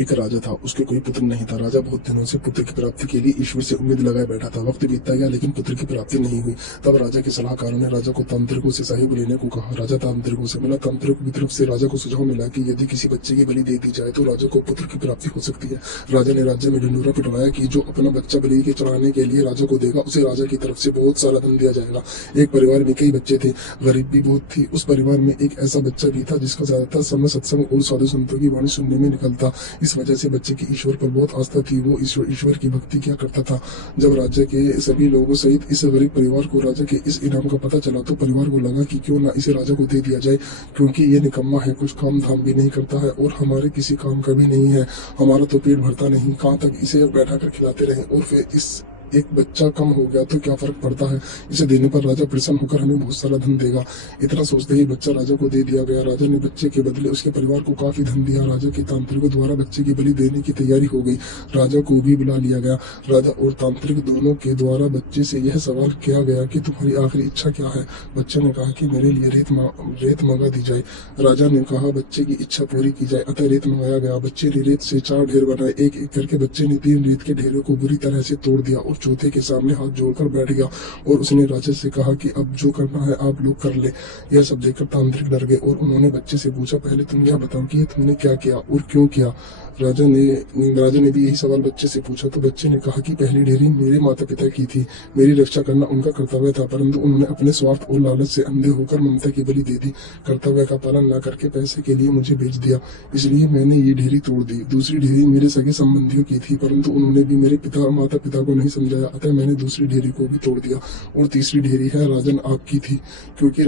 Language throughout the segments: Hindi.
एक राजा था, उसके कोई पुत्र नहीं था। राजा बहुत दिनों से पुत्र की प्राप्ति के लिए ईश्वर से उम्मीद लगाए बैठा था। वक्त बीतता गया लेकिन पुत्र की प्राप्ति नहीं हुई। तब राजा के सलाहकारों ने राजा को तांत्रिकों से सहयोग लेने को कहा। राजा तांत्रिकों से मिला। तांत्रिकों की तरफ से राजा को सुझाव मिला कि यदि किसी बच्चे की बलि दे दी जाए तो राजा को पुत्र की प्राप्ति हो सकती है। राजा ने राज्य में ढिंढोरा पिटवाया कि जो अपना बच्चा बलि के चढ़ाने के लिए राजा को देगा उसे राजा की तरफ से बहुत सारा धन दिया जाएगा। एक परिवार में कई बच्चे थे, गरीबी बहुत थी। उस परिवार में एक ऐसा बच्चा भी था जिसका ज्यादातर समय सत्संग और साधु संतों की वाणी सुनने में निकलता। इस वजह से बच्चे की ईश्वर पर बहुत आस्था थी। वो ईश्वर की भक्ति किया करता था। जब राज्य के सभी लोगों सहित इस गरीब परिवार को राजा के इस इनाम का पता चला तो परिवार को लगा कि क्यों ना इसे राजा को दे दिया जाए, क्योंकि ये निकम्मा है, कुछ काम धाम भी नहीं करता है और हमारे किसी काम का भी नहीं है। हमारा तो पेट भरता नहीं, कहाँ तक इसे बैठा कर खिलाते रहे। और फिर इस एक बच्चा कम हो गया तो क्या फर्क पड़ता है, इसे देने पर राजा प्रसन्न होकर हमें बहुत सारा धन देगा। इतना सोचते ही बच्चा राजा को दे दिया गया। राजा ने बच्चे के बदले उसके परिवार को काफी धन दिया। राजा के तांत्रिकों द्वारा बच्चे की बलि देने की तैयारी हो गई। राजा को भी बुला लिया गया। राजा और तांत्रिक दोनों के द्वारा बच्चे से यह सवाल किया गया कि तुम्हारी आखिरी इच्छा क्या है। बच्चे ने कहा कि मेरे लिए रेत मंगा दी जाए। राजा ने कहा बच्चे की इच्छा पूरी की जाए, अतः रेत मंगाया गया। बच्चे ने रेत से 4 ढेर बनाए। एक एक करके बच्चे ने 3 रेत के ढेरों को बुरी तरह से तोड़ दिया और चौथे के सामने हाथ जोड़कर बैठ गया और उसने राजा से कहा कि अब जो करना है आप लोग कर ले। यह सब देखकर तांत्रिक डर गए और उन्होंने बच्चे से पूछा, पहले तुम यह बताओ कि तुमने क्या किया और क्यों किया। राजा ने भी यही सवाल बच्चे से पूछा तो बच्चे ने कहा कि पहली ढेरी मेरे माता पिता की थी, मेरी रक्षा करना उनका कर्तव्य था, परंतु उन्होंने अपने स्वार्थ और लालच से अंधे होकर ममता की बलि दे दी। कर्तव्य का पालन न करके पैसे के लिए मुझे बेच दिया, इसलिए मैंने ये ढेरी तोड़ दी। दूसरी ढेरी मेरे सगे संबंधियों की थी, परंतु उन्होंने भी मेरे माता पिता को नहीं समझाया, अतः मैंने दूसरी ढेरी को भी तोड़ दिया। और तीसरी ढेरी है राजन आपकी थी, क्योंकि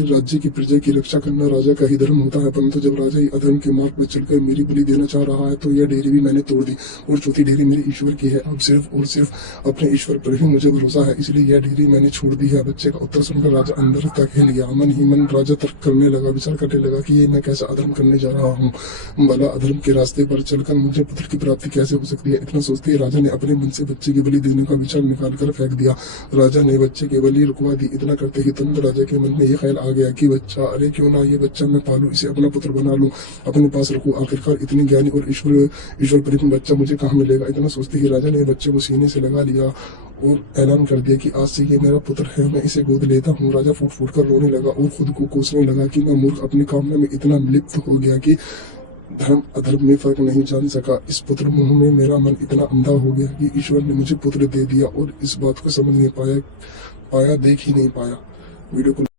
राज्य की प्रजा की रक्षा करना राजा का ही धर्म होता है, परंतु जब राजा ही अधर्म के मार्ग पर चलकर मेरी बलि देना चाह रहा है तो यह ढेरी भी मैंने तोड़ दी। और चौथी ढेरी मेरे ईश्वर की है। अब सिर्फ और सिर्फ अपने ईश्वर पर ही मुझे भरोसा है, इसलिए यह ढेरी मैंने छोड़ दी है। बच्चे का उत्तर सुनकर राजा अंदर तक हिल गया। मन ही मन राजा तर्क करने लगा, विचार करने लगा कि ये मैं कैसा अधर्म करने जा रहा हूँ। भला अधर्म के रास्ते पर चलकर मुझे पुत्र की प्राप्ति कैसे हो सकती है। इतना सोचते ही राजा ने अपने मन से बच्चे की बलि देने का विचार निकाल कर फेंक दिया। राजा ने बच्चे की बलि रुकवा दी। इतना करते ही तुरंत राजा के मन में यह ख्याल आ गया कि बच्चा, अरे क्यों ना ये बच्चा मैं पालूं, इसे अपना पुत्र बना लूं, अपने पास रखूं। आखिरकार इतनी ज्ञानी और ईश्वर प्रेमी बच्चा मुझे कहाँ मिलेगा। इतना सोचते ही राजा ने बच्चे को सीने से लगा लिया और ऐलान कर दिया कि आज से ये मेरा पुत्र है, मैं इसे गोद लेता हूँ। राजा फूट फूट कर रोने लगा और खुद को कोसने लगा कि मैं मूर्ख अपनी कामना में इतना लिप्त हो गया कि धर्म अधर्म में फर्क नहीं जान सका। इस पुत्र मोह में मेरा मन इतना अंधा हो गया कि ईश्वर ने मुझे पुत्र दे दिया और इस बात को समझ नहीं पाया, देख ही नहीं पाया। वीडियो को